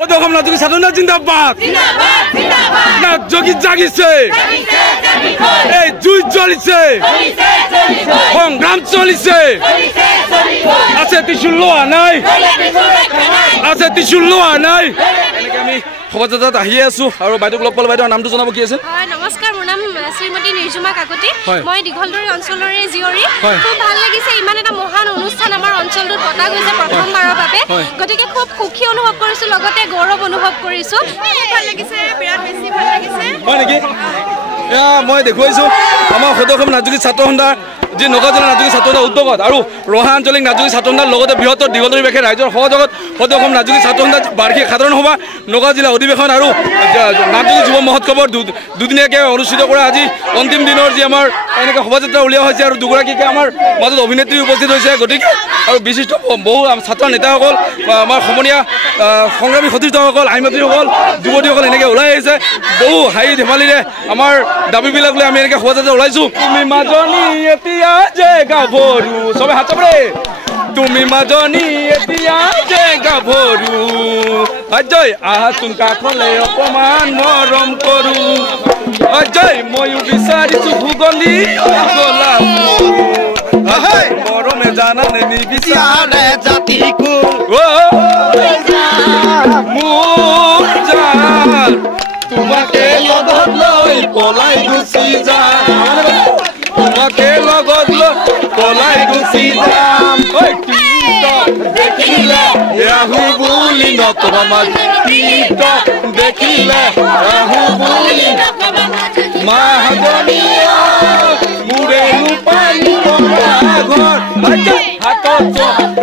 অসম নাজুকি ছাত্ৰসন্থা জিন্দাবাদ জগিত জাগিছে এই জুই জ্বলিছে সংগ্ৰাম চলিছে আছে ত্ৰিশূল লোৱা নাই আছে ত্ৰিশূল লোৱা নাই এনেকে আমি সভাযাত্ৰাত আহি আছো আৰু বাইদেউক লগ পালে বাইদেউৰ নামটো জনাব কি আছে নমস্কাৰ মোৰ নাম শ্ৰীমতী নিৰ্জুমা কাকতি মই দীঘলদৰী অঞ্চলৰে জীয়ৰী খুব ভাল লাগিছে ইমান এটা মহান অনুষ্ঠান আমাৰ অঞ্চলটোত পতা গৈছে প্ৰথমবাৰৰ বাবে গতিকে খুব সুখী অনুভৱ কৰিছো লগতে গৌৰৱ অনুভৱ কৰিছো ভাল লাগিছে বিৰাট বেছি ভাল লাগিছে হয় নেকি মই দেখুৱাইছো আমাৰ অসম নাজুকি ছাত্ৰসন্থাৰ যি নগাঁও জিলা নাজুকি ছাত্ৰসন্থাৰ উদ্যোগত আৰু ৰহা আঞ্চলিক নাজুকি ছাত্ৰসন্থাৰ লগতে বৃহত্তৰ দীঘলদৰীবাসী ৰাইজৰ সহযোগত অসম নাজুকি ছাত্ৰসন্থাৰ বাৰ্ষিক সাধাৰণ সভা নগাঁও জিলা অধিৱেশন আৰু নাজুকি যুৱ মহোৎসৱৰ দুদিনীয়াকৈ অনুষ্ঠিত কৰা আজি অন্তিম দিনৰ যি আমাৰ এনেকৈ শোভাযাত্ৰা উলিওৱা হৈছে আৰু দুগৰাকীকে আমাৰ মাজত অভিনেত্ৰী উপস্থিত হৈছে গতিকে আৰু বিশিষ্ট বহু ছাত্ৰ নেতাসকল আমাৰ সমনীয়া সংগ্ৰামী সতীৰ্থসকল আইনমন্ত্ৰীসকল যুৱতীসকল এনেকৈ ওলাই আহিছে বহু হাঁহি ধেমালিৰে আমাৰ দাবীবিলাক লৈ আমি এনেকৈ শোভাযাত্ৰা ওলাইছোঁ তুমি মাজনী এতিয়া যে গাভৰু চবে হাত চাপৰে তুমি মাজনী এতিয়া যে গাভৰু অজয় আহা তোন কাষলে অকমান মৰম কৰো অজয় ময়ো বিচাৰিছো ভূগোলী গোলাপ মৰমে জানানে নিবিচাৰে জাতিকো মোৰ জান তোমাকে লগত লৈ পলাই গুচি যাম তোমাকে লগত লৈ পলাই গুচি যাম দেখিলে আহো বুলি নকবা দেখিলে আহো বুলি মাহাজনীয়া মোৰে পানী ঘৰ হাতত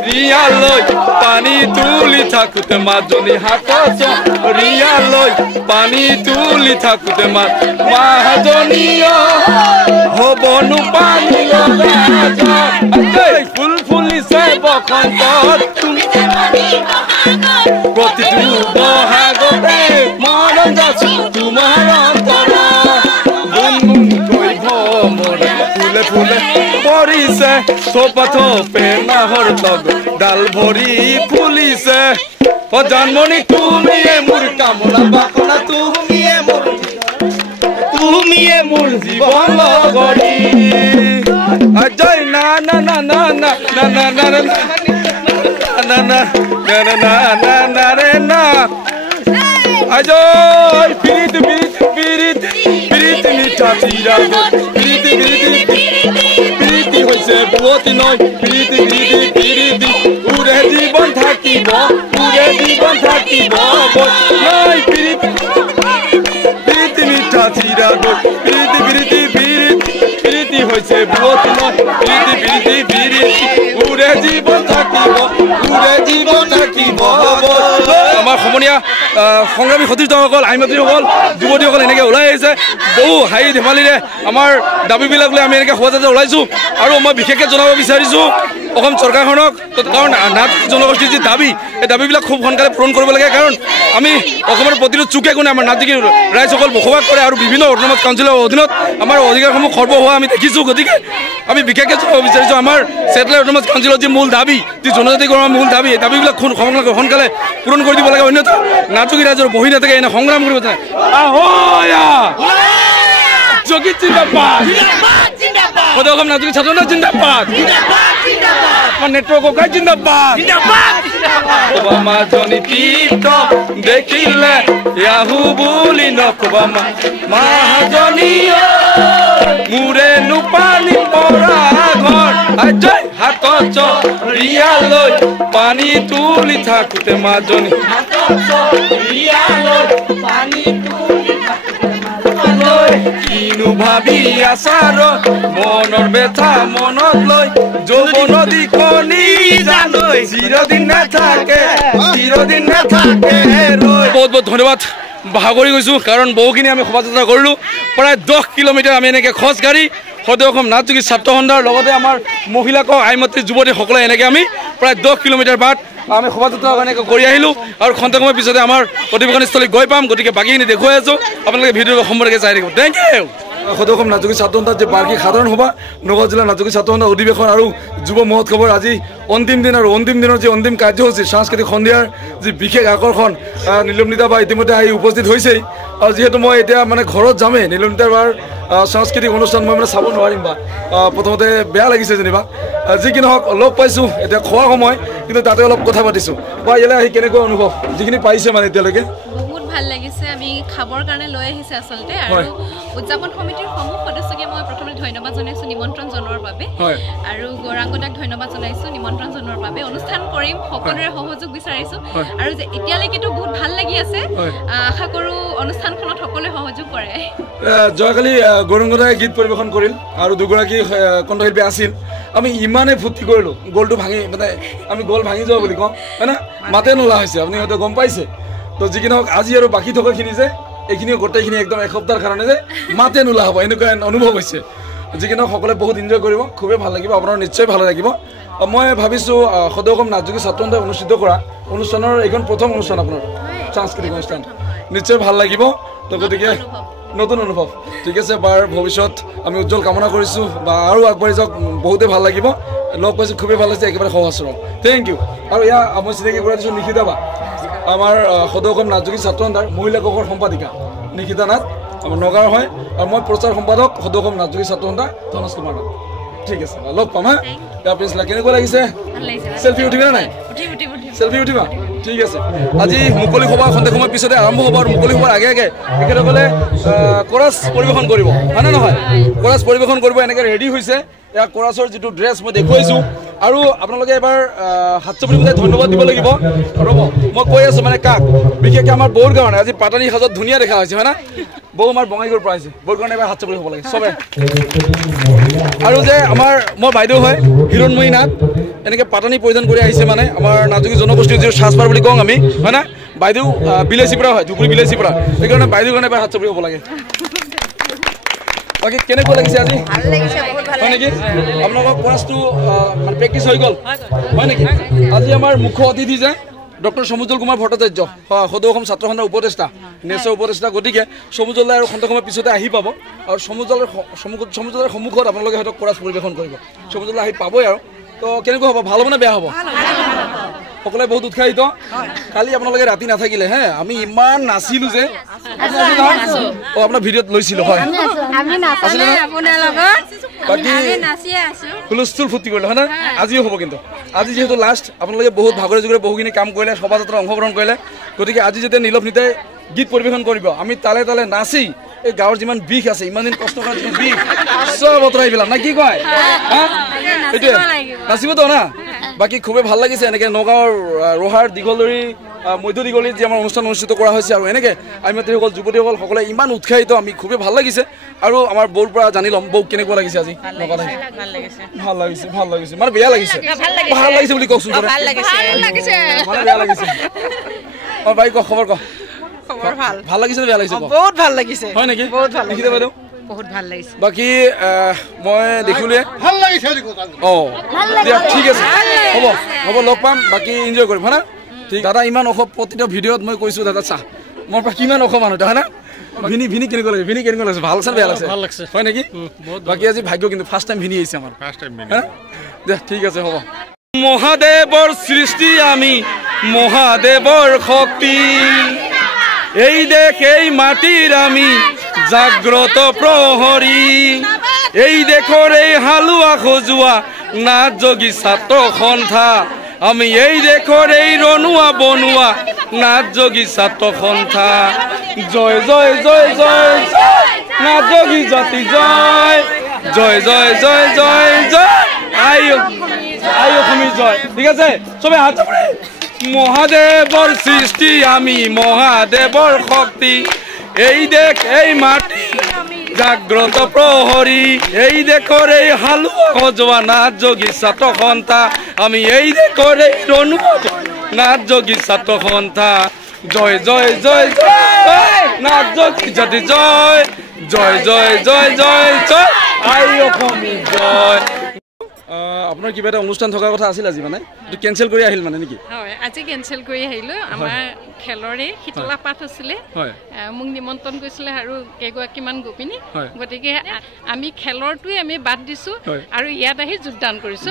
ৰিয়া লৈ পানী তুলি থাকোতে মাজনী হাতত ৰিয়া লৈ পানী তুলি থাকোতে মাহাজনীয়া হবনো পানী ফুল ফুলিছে বসন্তত প্ৰতিটো বহাগতে মৰম যাচো তোমাৰ ফুলে ফুলে পৰিছে থোপা থোপে নাহৰ তগ ডাল ভৰি ফুলিছে জানমণি তুমিয়ে মোৰ কামনা বাসনা তুমিয়ে মোৰ জীৱন লগৰী অজয় না না না না না না না না না না না না না না রে না অজয় পিরিত পিরিত পিরিত পিরিত মিঠা চিরা পিরিত পিরিত পিরিতি হইছে বুয়তি নয় পিরিতি পিরিতি পিরিতি উরে জীবন থাকিব নয় পিরিত পিরিতি মিঠা চিরা পিরিতি পিরিতি পিরিতি হইছে বুয়তি নয় পিরিতি পিরিতি পিরিতি উরে জীবন থাকিব আমাৰ সমনীয়া সংগ্ৰামী সতীৰ্থসকল আইনমন্ত্ৰীসকল যুৱতীসকল এনেকৈ ওলাই আহিছে বহু হাঁহি ধেমালিৰে আমাৰ দাবীবিলাক লৈ আমি এনেকৈ শোভাযাত্ৰা ওলাইছোঁ আৰু মই বিশেষকৈ জনাব বিচাৰিছোঁ অসম চৰকাৰখনক কাৰণ নাজুকি জনগোষ্ঠীৰ যি দাবী এই দাবীবিলাক খুব সোনকালে পূৰণ কৰিব লাগে কাৰণ আমি অসমৰ প্ৰতিটো চুকে কোণে আমাৰ নাজুকি ৰাইজসকল বসবাস কৰে আৰু বিভিন্ন অট'নমাছ কাউন্সিলৰ অধীনত আমাৰ অধিকাৰসমূহ খৰ্ব হোৱা আমি দেখিছোঁ গতিকে আমি বিশেষকৈ জনাব বিচাৰিছোঁ আমাৰ ছেটেলাইট অট'নমাছ কাউন্সিলৰ যি মূল দাবী যি জনজাতিকৰণৰ মূল দাবী এই দাবীবিলাক সোনকালে পূৰণ কৰি দিব লাগে অন্যথা নাজুকি ৰাইজৰ বহি নাথাকে এনে সংগ্ৰাম কৰিব যায় জগিত জিন্দাবাদ অসম নাজুকি ছাত্ৰসন্থা জিন্দাবাদ নেটৱৰ্ক ককাই জিন্দাবাদ মাজনী তীৰ্থ দেখিলে আহো বুলি নকবা মাহাজনীয়া মোৰে পানী পৰা ঘৰ অজয় হাতত ৰিয়া লৈ পানী তুলি থাকোতে মাজনী কিনো ভাবি আছাৰ মনৰ বেথা মনত লৈ যৌৱন দিকনি জানৈ চিৰদিন নাথাকে বহুত বহুত ধন্যবাদ ভাগৰি গৈছোঁ কাৰণ বহুখিনি আমি শোভাযাত্ৰা কৰিলোঁ প্ৰায় 10 কিলোমিটাৰ আমি এনেকৈ খোজকাঢ়ি অসম নাজুকি ছাত্ৰসন্থাৰ লগতে আমাৰ মহিলাকক আইনমন্ত্ৰী যুৱতীসকলে এনেকৈ আমি প্ৰায় 10 কিলোমিটাৰ বাট আমি শোভাযাত্ৰা এনেকৈ কৰি আহিলোঁ আৰু খন্তেক সময় পিছতে আমাৰ অধিৱেশনস্থলীত গৈ পাম গতিকে বাকীখিনি দেখুৱাই আছোঁ আপোনালোকে ভিডিঅ'টো সম্পূৰ্ণকৈ চাই থাকিব থেংক ইউ সদৌ অসম নাচ যোগী ছাত্ৰ সন্থাৰ যে বাৰ্ষিক সাধাৰণ সভা নগাঁও জিলা নাচ যোগী ছাত্ৰ সন্থাৰ অধিৱেশন আৰু যুৱ মহোৎসৱৰ আজি অন্তিম দিন আৰু অন্তিম দিনৰ যি অন্তিম কাৰ্যসূচী সাংস্কৃতিক সন্ধিয়াৰ যি বিশেষ আকৰ্ষণ নীলমণিতা বা ইতিমধ্যে আহি উপস্থিত হৈছেই আৰু যিহেতু মই এতিয়া মানে ঘৰত যামেই নীলমণিতা বাৰ সাংস্কৃতিক অনুষ্ঠান মই মানে চাব নোৱাৰিম বা প্ৰথমতে বেয়া লাগিছে যেনিবা যি কি নহওক লগ পাইছোঁ এতিয়া খোৱা সময় কিন্তু তাতে অলপ কথা পাতিছোঁ বা ইয়ালৈ আহি কেনেকুৱা অনুভৱ যিখিনি পাইছে মানে এতিয়ালৈকে বহুত ভাল লাগিছে আমি খাবৰ কাৰণে লৈ আহিছে আচলতে আৰু উদযাপন সমিতিৰ সমূহ সদস্যকে মই প্ৰথমে ধন্যবাদ জনাইছোঁ নিমন্ত্ৰণ জনোৱাৰ বাবে আৰু গৌৰাংগদাক ধন্যবাদ জনাইছোঁ নিমন্ত্ৰণ জনোৱাৰ বাবে অনুষ্ঠান কৰিম সকলোৰে সহযোগ বিচাৰিছোঁ আৰু যে এতিয়ালৈকেতো বহুত ভাল লাগি আছে আশা কৰোঁ অনুষ্ঠানখনত সকলোৱে সহযোগ কৰে যোৱাকালি গৌৰাংগদাই গীত পৰিৱেশন কৰিল আৰু দুগৰাকী কণ্ঠশিল্পী আছিল আমি ইমানেই ফূৰ্তি কৰিলোঁ গ'লটো ভাঙি মানে আমি গ'ল ভাঙি যোৱা বুলি কওঁ হয় না মাতে নোলোৱা হৈছে আপুনি হয়তো গম পাইছে তো যি কি নহওক আজি আৰু বাকী থকাখিনি যে এইখিনিও গোটেইখিনি একদম এসপ্তাহৰ কাৰণে যে মাতে নোলোৱা হ'ব এনেকুৱা অনুভৱ হৈছে যি কি নহওক সকলোৱে বহুত এনজয় কৰিব খুবেই ভাল লাগিব আপোনাৰ নিশ্চয় ভাল লাগিব মই ভাবিছোঁ সদৌ অসম নাচ যোগী ছাত্ৰ সন্থাই অনুষ্ঠিত কৰা অনুষ্ঠানৰ এইখন প্ৰথম অনুষ্ঠান আপোনাৰ সাংস্কৃতিক অনুষ্ঠান নিশ্চয় ভাল লাগিব তো গতিকে নতুন অনুভৱ ঠিক আছে বাৰ ভৱিষ্যত আমি উজ্জ্বল কামনা কৰিছোঁ বা আৰু আগবাঢ়ি যাওক বহুতেই ভাল লাগিব লগ পাইছোঁ খুবেই ভাল লাগিছে একেবাৰে সহজ সৰল থেংক ইউ আৰু ইয়াৰ মই চিনাকি কৰাই দিছোঁ নিশিতা বা আমাৰ সদৌ অসম নাচ যোগী ছাত্ৰ সন্থাৰ মহিলা কক্ষৰ সম্পাদিকা নিশিতা নাথ আমাৰ নগাঁৱৰ হয় আৰু মই প্ৰচাৰ সম্পাদক সদৌ অসম নাচ যোগী ছাত্ৰ সন্থা ধনজ কুমাৰ নাথ ঠিক আছে লগ পাম হা ইয়াৰ পিছলা কেনেকুৱা লাগিছে চেল্ফি উঠিবা নাই চেল্ফি উঠিবা ঠিক আছে আজি মুকলি সভা খন্তেক সময় পিছতে আৰম্ভ হ'ব আৰু মুকলি সভাৰ আগে আগে তেখেতসকলে কোৰাছ পৰিৱেশন কৰিব হয়নে নহয় কোৰাছ পৰিৱেশন কৰিব এনেকৈ ৰেডি হৈছে ইয়াৰ কোৰাছৰ যিটো ড্ৰেছ মই দেখুৱাইছোঁ আৰু আপোনালোকে এবাৰ হাত চাপৰি বজাই ধন্যবাদ দিব লাগিব ৰ'ব মই কৈ আছোঁ মানে কাক বিশেষকৈ আমাৰ বৌৰ কাৰণে আজি পাটানী সাজত ধুনীয়া দেখা হৈছে হয় না বৌ আমাৰ বঙাইগাঁৱৰ পৰা আহিছে বৌৰ কাৰণে এবাৰ হাত চাপৰি হ'ব লাগে চবে আৰু যে আমাৰ মই বাইদেউ হয় হিৰণময়ী নাথ এনেকৈ পাটানী পৰিধান কৰি আহিছে মানে আমাৰ নাচ যোগী জনগোষ্ঠীৰ যিটো সাজপাৰ বুলি কওঁ আমি হয় না বাইদেউ বিলাচীৰ পৰা হয় ধুবুৰী বিলাচীৰ পৰা সেইকাৰণে বাইদেউৰ কাৰণে এবাৰ হাত চাপৰি হ'ব লাগে বাকী কেনেকুৱা লাগিছে আজি হয় নেকি আপোনালোকৰ কোৰাছটো মানে প্ৰেক্টিচ হৈ গ'ল হয় নেকি আজি আমাৰ মুখ্য অতিথি যে ডক্টৰ সমুজ্জ্বল কুমাৰ ভট্টাচাৰ্য সদৌ অসম ছাত্ৰ সন্থাৰ উপদেষ্টা নেচৰ উপদেষ্টা গতিকে সমুজ্জ্বলাই আৰু খন্তেক সময় পিছতে আহি পাব আৰু সমুজ্জ্বলৰ সন্মুখত আপোনালোকে হয়তো কোৰাছ পৰিৱেশন কৰিব সমুজ্জ্বল আহি পাবই আৰু তো কেনেকুৱা হ'ব ভাল হ'ব নে বেয়া হ'ব সকলোৱে বহুত উৎসাহিত কালি আপোনালোকে ৰাতি নাথাকিলে হে আমি ইমান নাচিলোঁ যে অঁ আপোনাৰ ভিডিঅ'ত লৈছিলোঁ হয় বাকী হুলস্থুল ফূৰ্তি কৰিলে হয় না আজিও হ'ব কিন্তু আজি যিহেতু লাষ্ট আপোনালোকে বহুত ভাগৰে যুগৰে বহুখিনি কাম কৰিলে শোভাযাত্ৰাত অংশগ্ৰহণ কৰিলে গতিকে আজি যেতিয়া নীলমণিতাই গীত পৰিৱেশন কৰিব আমি তালে তালে নাচি এই গাঁৱৰ যিমান বিষ আছে ইমান দিন কষ্ট কৰাৰ যিমান বিষ চব অঁতৰাই পেলাম না কি কয় সেইটোৱে নাচিবতো না বাকী খুবেই ভাল লাগিছে এনেকৈ নগাঁৱৰ ৰহাৰ দীঘলদৰী মধ্য দীঘলীত যি আমাৰ অনুষ্ঠান অনুষ্ঠিত কৰা হৈছে আৰু এনেকৈ আইমাতৃসকল যুৱতীসকল সকলোৱে ইমান উৎসাহিত আমি খুবেই ভাল লাগিছে আৰু আমাৰ বৌৰ পৰা জানি ল'ম বৌ কেনেকুৱা লাগিছে আজি নগাঁৱত ভাল লাগিছে মানে বেয়া লাগিছে ভাল লাগিছে বুলি কওকচোন বেয়া লাগিছে অঁ বাই কওক খবৰ কওক ভাল লাগিছে বেয়া লাগিছে বহুত ভাল লাগিছে হয় নেকি বহুত ভাল লাগিছে বাইদেউ বহুত ভাল লাগিছে বাকী মই দেখিলোৱে ভাল লাগিছে অঁ দিয়া ঠিক আছে হ'ব লগ পাম বাকী এনজয় কৰিম হয় না ঠিক দাদা ইমান অসম প্ৰতিটো ভিডিঅ'ত মই কৈছোঁ দাদা চাহ মোৰ পৰা কিমান অসম মানুহ হয় না ভিনি কেনেকুৱা লাগিছে ভিনি কেনেকুৱা লাগিছে ভাল আছে বেয়া লাগিছে হয় নেকি বাকী আজি ভাগ্য কিন্তু ফাৰ্ষ্ট টাইম ভিনি আহিছে আমাৰ দিয়া ঠিক আছে হ'ব মহাদেৱৰ সৃষ্টি আমি মহাদেৱৰ শক্তি এই দেশ এই মাটিৰ আমি জাগ্ৰত প্ৰহৰী এই দেশৰ এই হালুৱা খজুৱা নাচ যোগী ছাত্ৰ সন্থা আমি এই দেশৰ এই ৰণুৱা বনোৱা নাচ যোগী ছাত্ৰ সন্থা জয় জয় জয় জয় নাচ যোগী জাতি জয় জয় জয় জয় জয় জয় আই অসমী জয় ঠিক আছে চবে হাত মহাদেৱৰ সৃষ্টি আমি মহাদেৱৰ শক্তি এই দেশ এই মাটি জাগ্ৰত প্ৰহৰী এই দেশৰ এই হালুৱা সজোৱা নাচ যোগী ছাত্ৰ সন্থা আমি এই দেশৰ এই ৰণুৱা নাচ যোগী ছাত্ৰ সন্থা জয় জয় জয় জয় নাচ যোগী জাতি জয় জয় জয় জয় জয় জয় আই অসমী জয় আপোনাৰ কিবা এটা অনুষ্ঠান থকাৰ কথা আছিল আজি মানে এইটো কেনচেল কৰি আহিল মানে নেকি হয় আজি কেনচেল কৰি আহিলো আমাৰ খেলৰে শীতলা পাঠ আছিলে মোক নিমন্ত্ৰণ কৰিছিলে আৰু কেইগৰাকীমান গোপিনী গতিকে আমি খেলৰটোৱে আমি বাদ দিছো আৰু ইয়াত আহি যোগদান কৰিছো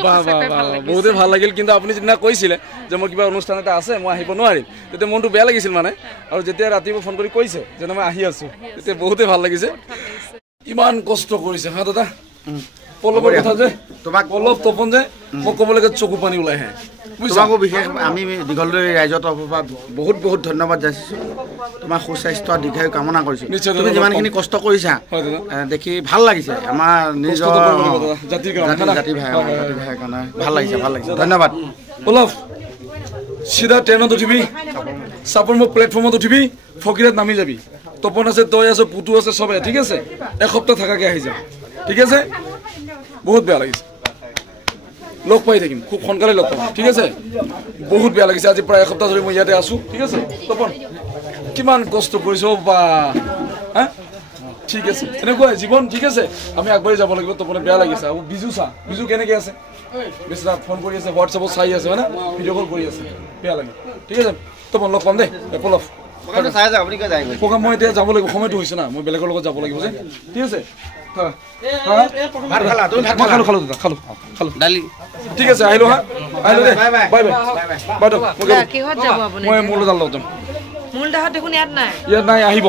বহুতে ভাল লাগিল কিন্তু আপুনি যিদিনা কৈছিলে যে মোৰ কিবা অনুষ্ঠান এটা আছে মই আহিব নোৱাৰিম তেতিয়া মনটো বেয়া লাগিছিল মানে আৰু যেতিয়া ৰাতিপুৱা ফোন কৰি কৈছে যে মই আহি আছো তেতিয়া বহুতে ভাল লাগিছে ইমান কষ্ট কৰিছে হা দাদা পলবৰ কথা যে তোমাক পলব তপন যে মোক ক'বলৈকে চকু পানী ওলাই আহে তোমাকো বিশেষ আমি দীঘলদৈ ৰাইজৰ তৰফৰ পৰা বহুত বহুত ধন্যবাদ যাচিছোঁ তোমাৰ সুস্বাস্থ্য দীৰ্ঘায়ু কামনা কৰিছোঁ তুমি যিমানখিনি কষ্ট কৰিছা দেখি ভাল লাগিছে আমাৰ নিজৰ জাতি ভাই কাৰণে ভাল লাগিছে ধন্যবাদ পলব চিধা ট্ৰেইনত উঠিবি চাপৰ মোক প্লেটফৰ্মত উঠিবি ফকিৰাত নামি যাবি তপন আছে তই আছে পুতু আছে চবে ঠিক আছে এসপ্তাহ থাকাকে আহি যাম ঠিক আছে বহুত বেয়া লাগিছে লগ পাই থাকিম খুব সোনকালে লগ পাম ঠিক আছে বহুত বেয়া লাগিছে আজি প্ৰায় এসপ্তাহ ধৰি মই ইয়াতে আছো ঠিক আছে তপন কিমান কষ্ট কৰিছো বা হা ঠিক আছে এনেকুৱা জীৱন ঠিক আছে আমি আগবাঢ়ি যাব লাগিব তপনে বেয়া লাগিছে আৰু বিজু চা বিজু কেনেকৈ আছে বেচৰা ফোন কৰি আছে হোৱাটছএপত চাই আছে হয় না ভিডিঅ' কল কৰি আছে বেয়া লাগে ঠিক আছে তপন লগ পাম দেই পলব প্ৰগ্ৰাম মই এতিয়া যাব লাগিব সময়টো হৈছে না মই বেলেগৰ লগত যাব লাগিব যে ঠিক আছে ঠিক আছে আহিলো হা আহিলো দে বাই বাই মই মূলদাল লগত যাম মূলদাহত দেখোন ইয়াত নাই আহিব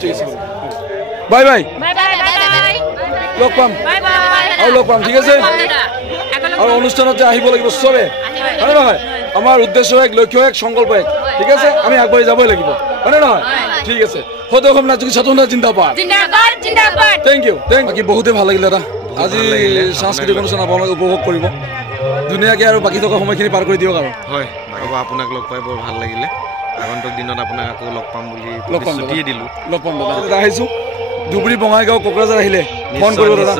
ঠিক আছে বাই বাই লগ পাম আৰু লগ পাম ঠিক আছে আৰু অনুষ্ঠানত যে আহিব লাগিব চবে হয় নহয় আমাৰ উদ্দেশ্য এক লক্ষ্য এক সংকল্প এক ঠিক আছে আমি আগবাঢ়ি যাবই লাগিব হয় নে নহয় ঠিক আছে সদৌ অসম নাট্যগীত ছাত্ৰসন্থা জিন্দাবাদ থেংক ইউ বাকী বহুতে ভাল লাগিল দাদা আজি সাংস্কৃতিক অনুষ্ঠান আপোনালোকে উপভোগ কৰিব ধুনীয়াকৈ আৰু বাকী থকা সময়খিনি পাৰ কৰি দিয়ক আৰু হয় আপোনাক লগ পাই বৰ ভাল লাগিলে আগন্তুক দিনত আপোনাক আকৌ লগ পাম বুলি ছুটিয়ে দিলোঁ লগ পাম দাদা আহিছোঁ ধুবুৰী বঙাইগাঁও কোকৰাঝাৰ আহিলে ফোন কৰিব দাদা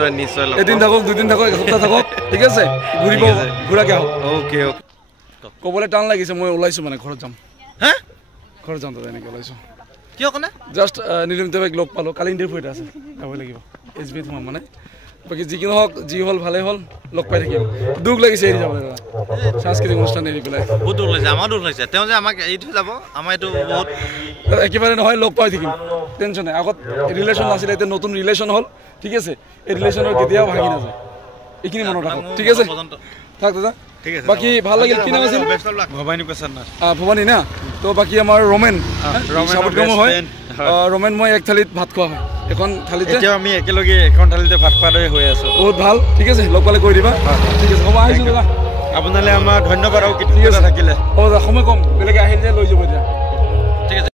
এদিন থাকক দুদিন থাকক এসপ্তাহ থাকক ঠিক আছে ঘূৰিব ঘূৰাকৈ আহক অ'কে ক'বলৈ টান লাগিছে মই ওলাইছোঁ মানে ঘৰত যাম ঘৰত যাম দাদা এনেকৈ ওলাইছোঁ কিয় কনে জাষ্ট নিলমিত বাইক লগ পালোঁ কালি ইণ্টাৰভিউ এটা আছে যাবই লাগিব SBত সোমাম মানে বাকী যিকোনো হওক যি হ'ল ভালেই হ'ল লগ পাই থাকিম দুখ লাগিছে এৰি যাবলৈ দাদা সাংস্কৃতিক অনুষ্ঠান এৰি পেলাই বহুত দুখ লাগিছে আমাৰ দুখ লাগিছে তেওঁ যে আমাক এৰি থৈ যাব আমাৰ এইটো বহুত একেবাৰে নহয় লগ পাই থাকিম টেনশ্যন নাই আগত ৰিলেশ্যন নাছিলে এতিয়া নতুন ৰিলেশ্যন হ'ল ঠিক আছে এই ৰিলেশ্যনৰ কেতিয়াও ভাঙি নাযায় এইখিনি মনত ৰাখক ঠিক আছে থাক দাদা বাকী ভাল লাগিল কি নাম আছিল ভৱানী না তো বাকী আমাৰ ৰমেন হয় ৰমেন মই এক থালিত ভাত খোৱা হয় এখন থালিতে আমি একেলগে এখন থালিতে ভাত খোৱাৰ দৰে হৈ আছো বহুত ভাল ঠিক আছে লগ পালে কৈ দিবা ঠিক আছে হ'ব আহিছোঁ দাদা আপোনালৈ আমাৰ ধন্যবাদ আৰু কেতিয়া থাকিলে হ'ব দাদা সময় কম বেলেগে আহিলে লৈ যাব এতিয়া